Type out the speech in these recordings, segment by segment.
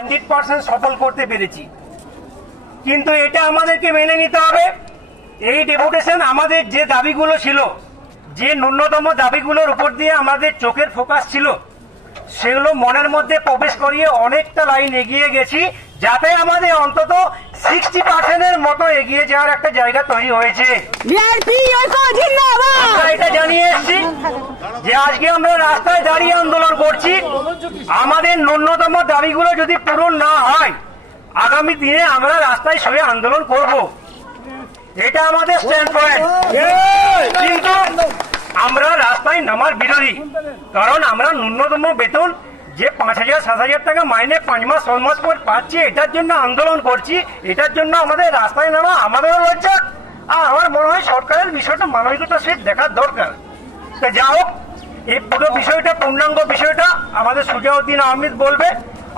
100% সফল করতে পেরেছি, কিন্তু এটা আমাদেরকে মেনে নিতে হবে। এই ডেপুটেশন আমাদের যে দাবিগুলো ছিল, যে ন্যূনতম দাবিগুলোর উপর দিয়ে আমাদের চোখের ফোকাস ছিল, সেগুলো মনের মধ্যে প্রবেশ করিয়ে অনেকটা লাইন এগিয়ে গেছি, যাতে আমাদের অন্তত 60% মতো এগিয়ে যাওয়ার একটা জায়গা তৈরি হয়েছে। আমরা এটা জানিয়ে এসছি যে আজকে আমরা রাস্তায় দাঁড়িয়ে আন্দোলন করছি। আমাদের ন্যূনতম দাবিগুলো যদি পূরণ না হয়, আগামী দিনে আমরা রাস্তায় শুয়ে আন্দোলন করব, এটা আমাদের স্ট্যান্ড পয়েন্ট। কিন্তু আমরা রাস্তায় নামার বিরোধী, কারণ আমরা ন্যূনতম বেতন যে 5,000-7,000 টাকা মাইনে 5 মাস 6 মাস পর পাচ্ছি, এটার জন্য আন্দোলন করছি। এটার জন্য আমাদের রাস্তায় নামা আমাদেরও লজ্জা। আর আমার মনে হয় সরকারের বিষয়টা মানবিকতা সেট দেখার দরকার। তা যা হোক, এই পুরো বিষয়টা, পূর্ণাঙ্গ বিষয়টা আমাদের সুজাউদ্দিন আহমেদ বলবে।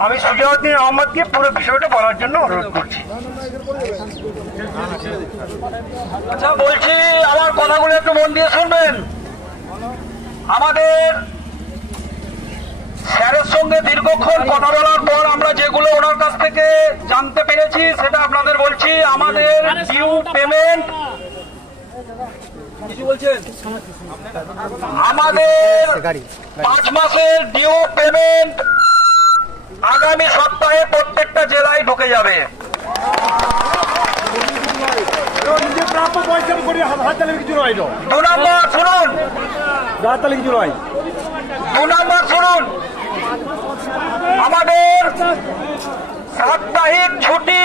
আমি সুজাউদ্দিন আহমেদকে পুরো বিষয়টা বলার জন্য অনুরোধ করছি। আচ্ছা, বলছি আমার কথাগুলো একটু মন দিয়ে শুনবেন। আমাদের স্যারের সঙ্গে দীর্ঘক্ষণ কথা বলার পর আমরা যেগুলো ওনার কাছ থেকে জানতে পেরেছি সেটা আপনাদের বলছি। আমাদের ডিউ পেমেন্ট, আমাদের 5 মাসের ডিউ পেমেন্ট আগামী সপ্তাহে প্রত্যেকটা জেলায় ঢুকে যাবে। 2 নম্বর শুনুন, 2 নম্বর শুনুন, আমাদের সাপ্তাহিক ছুটি,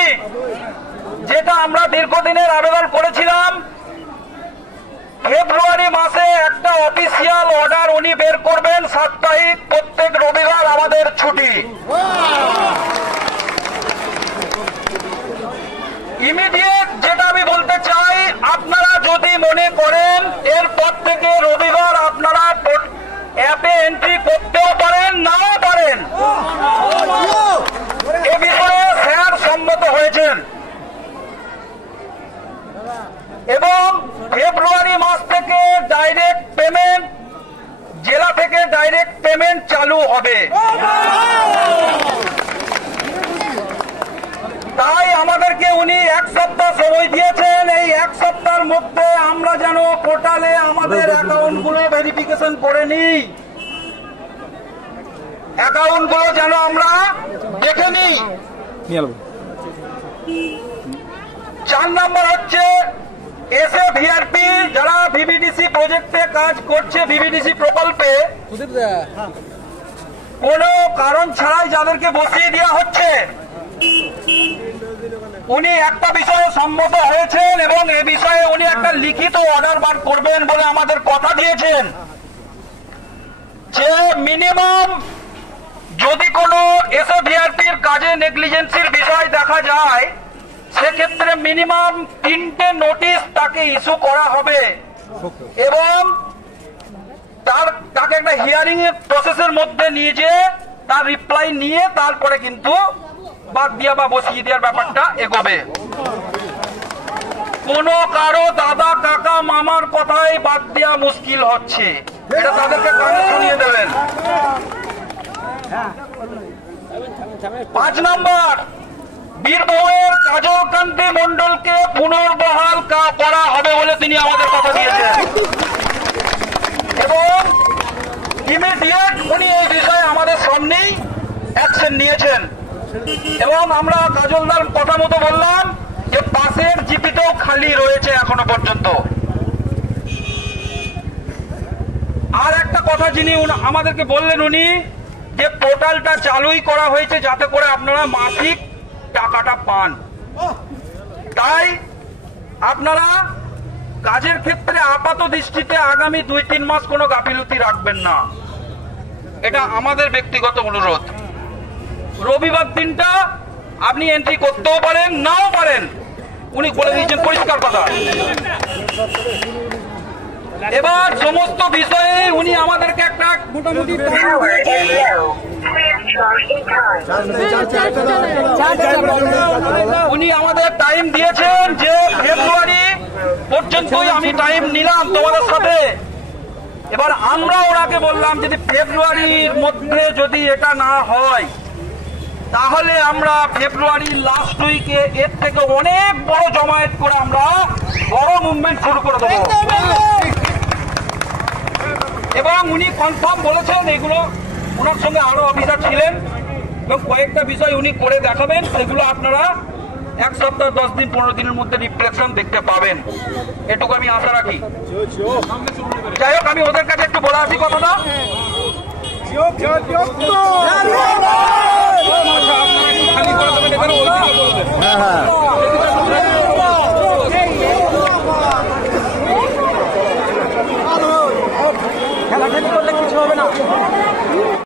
যেটা আমরা দীর্ঘদিনের আবেদন করেছিলাম, ফেব্রুয়ারি মাসে একটা অফিসিয়াল অর্ডার উনি বের করবেন। সাপ্তাহিক প্রত্যেক রবিবার আমাদের ছুটি। ইমিডিয়েট যেটা আমি বলতে চাই, আপনারা যদি মনে করেন এরপর থেকে রবিবার আপনারা অ্যাপে এন্ট্রি করতেও পারেন, নাও পারেন, এ বিষয়ে স্যার সম্মত হয়েছেন। এবং ফেব্রুয়ারি মাস থেকে ডাইরেক্ট পেমেন্ট, জেলা থেকে ডাইরেক্ট পেমেন্ট চালু হবে। তাই আমাদেরকে উনি 1 সপ্তাহ সময় দিয়েছেন। এই 1 সপ্তাহের মধ্যে আমরা যেন পোর্টালে আমাদের অ্যাকাউন্টগুলো ভেরিফিকেশন করে নিই, অ্যাকাউন্টগুলো যেন আমরা দেখে নিই। 4 নম্বর হচ্ছে এসএভিআরপি, যারা ভিভিডিসি প্রজেক্টে কাজ করছে, ভিভিডিসি প্রকল্পে কোনো কারণ ছাড়াই যাদেরকে বসিয়ে দেওয়া হচ্ছে, উনি একটা বিষয়ে সম্মত হয়েছেন এবং এ বিষয়ে উনি একটা লিখিত অর্ডার বার করবেন বলে আমাদের কথা দিয়েছেন যে মিনিমাম যদি কোনো এসএভিআরপির কাজে নেগলিজেন্সির বিষয় দেখা যায়, সেক্ষেত্রে মিনিমাম 3টে নোটিশ তাকে ইস্যু করা হবে এবং তাকে একটা হিয়ারিং এর প্রসেসের মধ্যে নিয়ে যেয়ে তার রিপ্লাই নিয়ে তারপরে কিন্তু বাদ দিয়া বা বসিয়ে দেওয়ার ব্যাপারটা এগোবে। কোন কারো দাদা কাকা মামার কথাই বাদ দেওয়া মুশকিল হচ্ছে, এটা তাদেরকে কানে শুনিয়ে দেবেন। 5 নম্বর, বীরভূমের কাজলকান্তি মন্ডলকে পুনর্বহাল করা হবে বলে তিনি আমাদের কথা দিয়েছেন এবং ইমিডিয়েট উনি এই বিষয়ে আমাদের সামনেই অ্যাকশন নিয়েছেন। এবং আমরা কাজলদার কথা মতো বললাম যে পাশের জিপিটাও খালি রয়েছে এখনো পর্যন্ত। আর একটা কথা যিনি আমাদেরকে বললেন, উনি যে পোর্টালটা চালুই করা হয়েছে যাতে করে আপনারা মাসিক টাকাটা পান। তাই আপনারা কাজের ক্ষেত্রে আপাত দৃষ্টিতে আগামী 2-3 মাস কোনো গাফিলতি রাখবেন না, এটা আমাদের ব্যক্তিগত অনুরোধ। রবিবার দিনটা আপনি এন্ট্রি করতেও পারেন, নাও পারেন, উনি বলে দিয়েছেন পরিষ্কার কথা। এবার সমস্ত বিষয়ে উনি আমাদেরকে একটা মোটামুটি উনি আমাদের টাইম দিয়েছেন যে ফেব্রুয়ারি পর্যন্তই আমি টাইম নিলাম তোমাদের সাথে। এবার আমরা ওনাকে বললাম যদি ফেব্রুয়ারির মধ্যে যদি এটা না হয় তাহলে আমরা ফেব্রুয়ারির লাস্ট উইকে এর থেকে অনেক বড় জমায়েত করে আমরা বড় মুভমেন্ট শুরু করে দেবো। এবং উনি কনফার্ম বলেছেন, এগুলো ওনার সঙ্গে আরো অফিসার ছিলেন এবং কয়েকটা বিষয় উনি করে দেখাবেন, সেগুলো আপনারা 1 সপ্তাহ 10 দিন 15 দিনের মধ্যে রিফ্লেকশন দেখতে পাবেন, এটুকু আমি আশা রাখি। যাই হোক, আমি ওদের কাছে একটু বলে আসি কথাটা। খালি করে দেবেন এখানে।